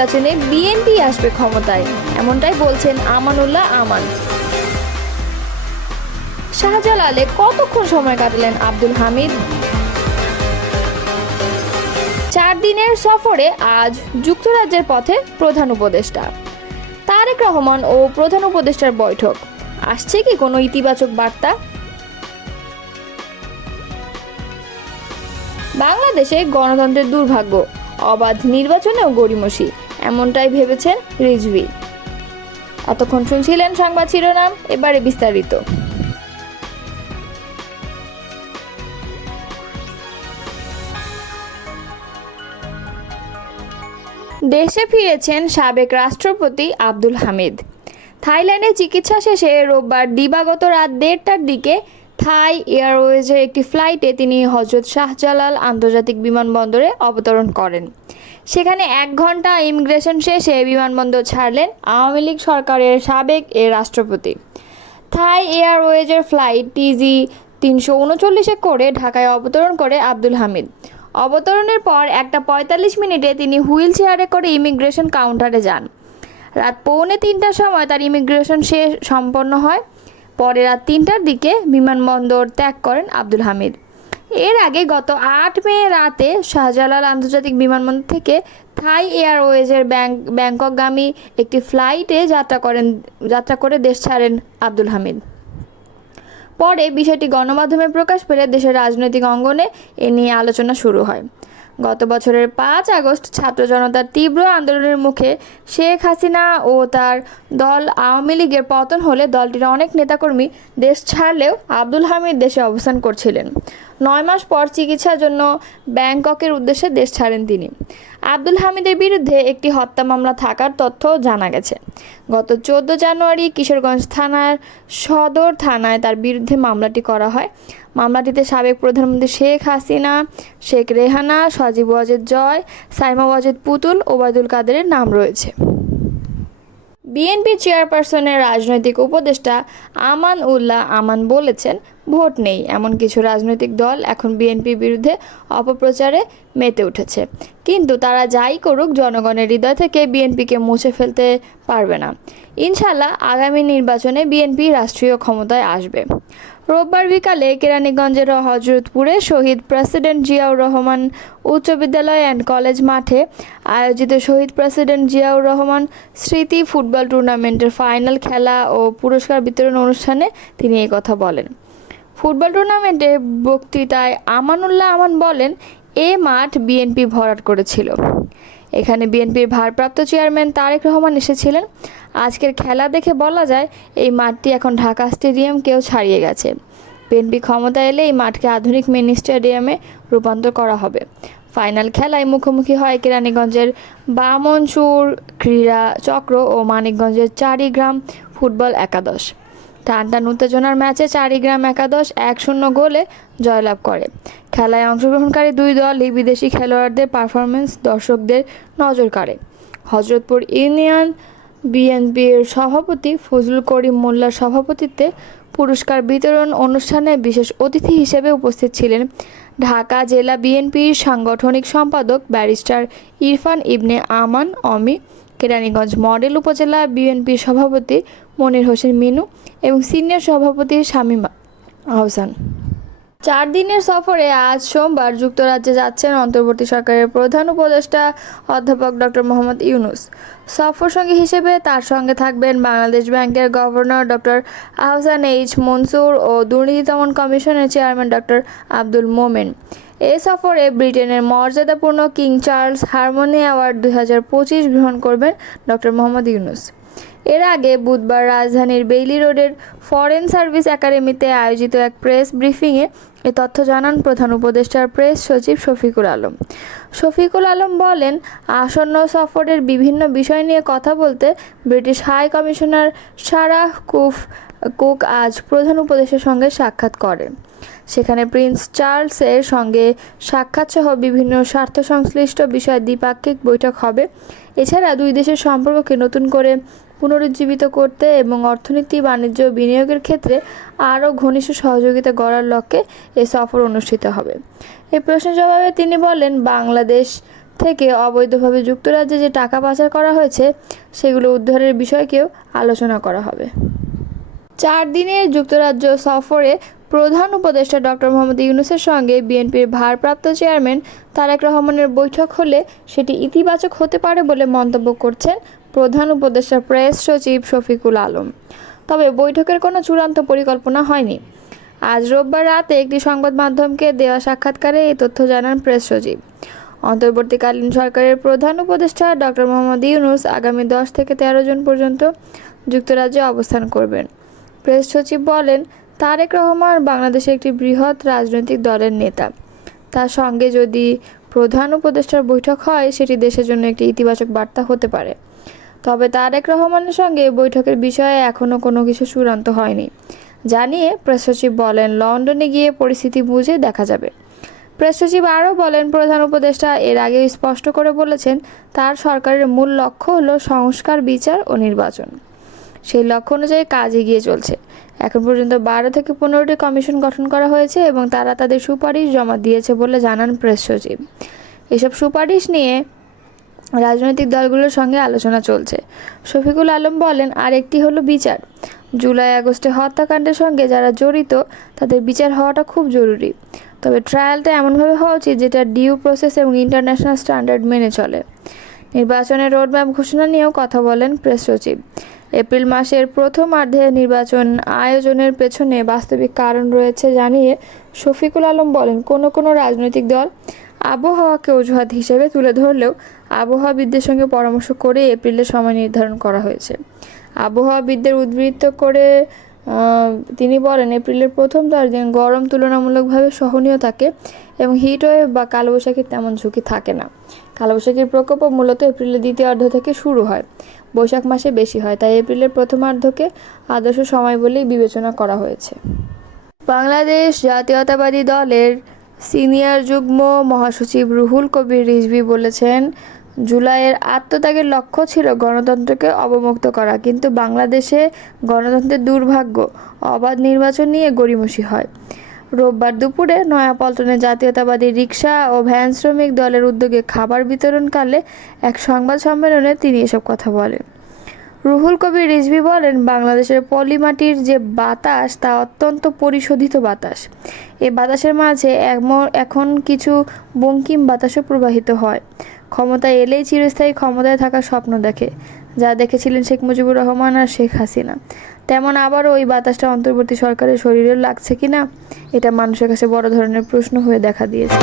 নির্বাচনে বিএনপি আসবে ক্ষমতায়, এমনটাই বলছেন আমানুল্লাহ আমান। শাহজালালে কতক্ষণ সময় কাটালেন আব্দুল হামিদ? 4 দিনের সফরে আজ যুক্তরাজ্যের পথে প্রধান উপদেষ্টা তারেক রহমান ও প্রধান উপদেষ্টার বৈঠক। আসছে কি কোনো ইতিবাচক বার্তা? বাংলাদেশে গণতন্ত্রের দুর্ভাগ্য, অবাধ নির্বাচনেও গড়িমসি, এমনটাই ভেবেছেন রিজভী। এতক্ষণ শুনছিলেন সংবাদ শিরোনাম, এবারে বিস্তারিত। দেশে ফিরেছেন সাবেক রাষ্ট্রপতি আব্দুল হামিদ। থাইল্যান্ডে চিকিৎসা শেষে রোববার দিবাগত রাত 1:30টার দিকে থাই এয়ারওয়েজের একটি ফ্লাইটে তিনি হজরত শাহজালাল আন্তর্জাতিক বিমানবন্দরে অবতরণ করেন। সেখানে 1 ঘন্টা ইমিগ্রেশন শেষে বিমানবন্দর ছাড়লেন আওয়ামী লীগ সরকারের সাবেক রাষ্ট্রপতি। থাই এয়ারওয়েজের ফ্লাইট TG-339-এ করে ঢাকায় অবতরণ করে আব্দুল হামিদ। অবতরণের পর 1:45 তিনি হুইল চেয়ারে করে ইমিগ্রেশন কাউন্টারে যান। রাত 2:45টার সময় তার ইমিগ্রেশন সম্পন্ন হয়। পরে রাত 3টার দিকে বিমানবন্দর ত্যাগ করেন আব্দুল হামিদ। এর আগে গত 8 মে রাতে শাহজালাল আন্তর্জাতিক বিমানবন্দর থেকে থাই এয়ারওয়েজের ব্যাংককগামী একটি ফ্লাইটে যাত্রা করে দেশ ছাড়েন আব্দুল হামিদ। পরে বিষয়টি গণমাধ্যমে প্রকাশ পেলে দেশের রাজনৈতিক অঙ্গনে এ নিয়ে আলোচনা শুরু হয়। গত বছরের 5 আগস্ট ছাত্র জনতার তীব্র আন্দোলনের মুখে শেখ হাসিনা ও তার দল আওয়ামী লীগের পতন হলে দলটির অনেক নেতাকর্মী দেশ ছাড়লেও আব্দুল হামিদ দেশে অবস্থান করছিলেন। 9 মাস পর চিকিৎসার জন্য ব্যাংককের উদ্দেশ্যে দেশ ছাড়েন তিনি। আব্দুল হামিদের বিরুদ্ধে একটি হত্যা মামলা থাকার তথ্য জানা গেছে। গত 14 জানুয়ারি কিশোরগঞ্জ থানার সদর থানায় তার বিরুদ্ধে মামলাটি করা হয়। মামলাটিতে সাবেক প্রধানমন্ত্রী শেখ হাসিনা, শেখ রেহানা, সজীব ওয়াজেদ জয়, সাইমা ওয়াজেদ পুতুল, ওবায়দুল কাদেরের নাম রয়েছে। বিএনপি চেয়ারপারসনের রাজনৈতিক উপদেষ্টা আমানুল্লাহ আমান বলেছেন, ভোট নেই এমন কিছু রাজনৈতিক দল এখন বিএনপির বিরুদ্ধে অপপ্রচারে মেতে উঠেছে, কিন্তু তারা যাই করুক জনগণের হৃদয় থেকে বিএনপিকে মুছে ফেলতে পারবে না। ইনশাআল্লাহ আগামী নির্বাচনে বিএনপি রাষ্ট্রীয় ক্ষমতায় আসবে। রোববার বিকালে কেরানীগঞ্জের হজরতপুরে শহীদ প্রেসিডেন্ট জিয়াউর রহমান উচ্চ বিদ্যালয় অ্যান্ড কলেজ মাঠে আয়োজিত শহীদ প্রেসিডেন্ট জিয়াউর রহমান স্মৃতি ফুটবল টুর্নামেন্টের ফাইনাল খেলা ও পুরস্কার বিতরণ অনুষ্ঠানে তিনি এই কথা বলেন। ফুটবল টুর্নামেন্টে বক্তৃতায় আমানুল্লাহ আমান বলেন, এ মাঠ বিএনপি ভরাট করেছিল। এখানে বিএনপির ভারপ্রাপ্ত চেয়ারম্যান তারেক রহমান এসেছিলেন। আজকের খেলা দেখে বলা যায় এই মাঠটি এখন ঢাকা স্টেডিয়ামকেও ছাড়িয়ে গেছে। বিএনপি ক্ষমতা এলে এই মাঠকে আধুনিক মিনি স্টেডিয়ামে রূপান্তর করা হবে। ফাইনাল খেলায় মুখোমুখি হয় কেরানীগঞ্জের বামনসুর ক্রীড়া চক্র ও মানিকগঞ্জের চারিগ্রাম ফুটবল একাদশ। টানটান উত্তেজনার ম্যাচে চারিগ্রাম একাদশ 1-0 গোলে জয়লাভ করে। খেলায় অংশগ্রহণকারী 2 দলই বিদেশি খেলোয়াড়দের পারফরমেন্স দর্শকদের নজর কাড়ে। হজরতপুর ইউনিয়ন বিএনপির সভাপতি ফজলুল করিম মোল্লার সভাপতিত্বে পুরস্কার বিতরণ অনুষ্ঠানে বিশেষ অতিথি হিসেবে উপস্থিত ছিলেন ঢাকা জেলা বিএনপির সাংগঠনিক সম্পাদক ব্যারিস্টার ইরফান ইবনে আমান অমি, কেরানীগঞ্জ মডেল উপজেলা বিএনপির সভাপতি মনির হোসেন মিনু এবং সিনিয়র সভাপতি শামীম আহসান। 4 দিনের সফরে আজ সোমবার যুক্তরাজ্যে যাচ্ছেন অন্তর্বর্তী সরকারের প্রধান উপদেষ্টা অধ্যাপক ডক্টর মোহাম্মদ ইউনূস। সফরসঙ্গী হিসেবে তার সঙ্গে থাকবেন বাংলাদেশ ব্যাংকের governor doctor Ahsan H Mansur ও দুর্নীতি দমন কমিশনের চেয়ারম্যান ডক্টর আব্দুল মোমেন। এ সফরে ব্রিটেনের মর্যাদাপূর্ণ কিং চার্লস হারমোনি অ্যাওয়ার্ড 2025 গ্রহণ করবেন ডক্টর মোহাম্মদ ইউনূস। এর আগে বুধবার রাজধানীর বেইলি রোডের ফরেন সার্ভিস একাডেমিতে আয়োজিত এক প্রেস ব্রিফিংয়ে এ তথ্য জানান প্রধান উপদেষ্টার প্রেস সচিব শফিকুল আলম। শফিকুল আলম বলেন, আসন্ন সফরের বিভিন্ন বিষয় নিয়ে কথা বলতে British high commissioner Sarah Cook আজ প্রধান উপদেষ্টার সঙ্গে সাক্ষাৎ করেন। সেখানে প্রিন্স চার্লসের সঙ্গে সাক্ষাৎসহ বিভিন্ন স্বার্থ সংশ্লিষ্ট বিষয়ে দ্বিপাক্ষিক বৈঠক হবে। এছাড়া 2 দেশের সম্পর্ককে নতুন করে পুনরুজ্জীবিত করতে এবং অর্থনীতি, বাণিজ্য ও বিনিয়োগের ক্ষেত্রে আরও ঘনিষ্ঠ সহযোগিতা গড়ার লক্ষ্যে এ সফর অনুষ্ঠিত হবে। এই প্রশ্নের জবাবে তিনি বলেন, বাংলাদেশ থেকে অবৈধভাবে যুক্তরাজ্যে যে টাকা পাচার করা হয়েছে সেগুলো উদ্ধারের বিষয়কেও আলোচনা করা হবে। 4 দিনের যুক্তরাজ্য সফরে প্রধান উপদেষ্টা ডক্টর মোহাম্মদ ইউনূসের সঙ্গে বিএনপির ভারপ্রাপ্ত চেয়ারম্যান তারেক রহমানের বৈঠক হলে সেটি ইতিবাচক হতে পারে বলে মন্তব্য করছেন প্রধান উপদেষ্টা প্রেস সচিব শফিকুল আলম। তবে বৈঠকের কোনো চূড়ান্ত পরিকল্পনা হয়নি। আজ রোববার রাতে একটি সংবাদ মাধ্যমকে দেওয়া সাক্ষাৎকারে এই তথ্য জানান প্রেস সচিব। অন্তর্বর্তীকালীন সরকারের প্রধান উপদেষ্টা ডক্টর মোহাম্মদ ইউনূস আগামী 10 থেকে 13 জুন পর্যন্ত যুক্তরাজ্যে অবস্থান করবেন। প্রেস সচিব বলেন, তারেক রহমান বাংলাদেশের একটি বৃহৎ রাজনৈতিক দলের নেতা। তার সঙ্গে যদি প্রধান উপদেষ্টার বৈঠক হয় সেটি দেশের জন্য একটি ইতিবাচক বার্তা হতে পারে। তবে তারেক রহমানের সঙ্গে বৈঠকের বিষয়ে এখনও কোনো কিছু চূড়ান্ত হয়নি জানিয়ে প্রেস সচিব বলেন, লন্ডনে গিয়ে পরিস্থিতি বুঝে দেখা যাবে। প্রেস সচিব আরও বলেন, প্রধান উপদেষ্টা এর আগেও স্পষ্ট করে বলেছেন তার সরকারের মূল লক্ষ্য হলো সংস্কার, বিচার ও নির্বাচন। সেই লক্ষ্য অনুযায়ী কাজ এগিয়ে চলছে। এখন পর্যন্ত 12 থেকে 15টি কমিশন গঠন করা হয়েছে এবং তারা তাদের সুপারিশ জমা দিয়েছে বলে জানান প্রেস সচিব। এসব সুপারিশ নিয়ে রাজনৈতিক দলগুলোর সঙ্গে আলোচনা চলছে। শফিকুল আলম বলেন, আরেকটি হলো বিচার। জুলাই আগস্টে হত্যাকাণ্ডের সঙ্গে যারা জড়িত তাদের বিচার হওয়াটা খুব জরুরি। তবে ট্রায়ালটা এমনভাবে হওয়া উচিত যেটা ডিউ প্রসেস এবং ইন্টারন্যাশনাল স্ট্যান্ডার্ড মেনে চলে। নির্বাচনের রোডম্যাপ ঘোষণা নিয়েও কথা বলেন প্রেস সচিব। এপ্রিল মাসের প্রথমার্ধে নির্বাচন আয়োজনের পেছনে বাস্তবিক কারণ রয়েছে জানিয়ে শফিকুল আলম বলেন, কোনো রাজনৈতিক দল আবহাওয়াকে অজুহাত হিসেবে তুলে ধরলেও আবহাওয়াবিদদের সঙ্গে পরামর্শ করে এপ্রিলের সময় নির্ধারণ করা হয়েছে। আবহাওয়াবিদদের উদ্ধৃত করে তিনি বলেন, এপ্রিলের প্রথম 10 দিন গরম তুলনামূলকভাবে সহনীয় থাকে এবং হিটওয়েভ বা কালবৈশাখীর তেমন ঝুঁকি থাকে না। কালবৈশাখীর প্রকোপও মূলত এপ্রিলের দ্বিতীয়ার্ধ থেকে শুরু হয়, বৈশাখ মাসে বেশি হয়, তাই এপ্রিলের প্রথমার্ধকে আদর্শ সময় বলেই বিবেচনা করা হয়েছে। বাংলাদেশ জাতীয়তাবাদী দলের সিনিয়র যুগ্ম মহাসচিব রুহুল কবির রিজভী বলেছেন, জুলাইয়ের আত্মত্যাগের লক্ষ্য ছিল গণতন্ত্রকে অবমুক্ত করা, কিন্তু বাংলাদেশে গণতন্ত্রের দুর্ভাগ্য অবাধ নির্বাচন নিয়ে গড়িমসি হয়। রোববার দুপুরে নয়াপল্টনে জাতীয়তাবাদী রিকশা ও ভ্যান শ্রমিক দলের উদ্যোগে খাবার বিতরণকালে এক সংবাদ সম্মেলনে তিনি এসব কথা বলেন। রুহুল কবির রিজভী বলেন, বাংলাদেশের পলিমাটির যে বাতাস তা অত্যন্ত পরিশোধিত বাতাস। এই বাতাসের মাঝে এখন কিছু বঙ্কিম বাতাসও প্রবাহিত হয়। ক্ষমতায় এলেই চিরস্থায়ী ক্ষমতায় থাকার স্বপ্ন দেখে, যা দেখেছিলেন শেখ মুজিবুর রহমান আর শেখ হাসিনা। তেমন আবারও ওই বাতাসটা অন্তর্বর্তী সরকারের শরীরেও লাগছে কিনা, এটা মানুষের কাছে বড় ধরনের প্রশ্ন হয়ে দেখা দিয়েছে।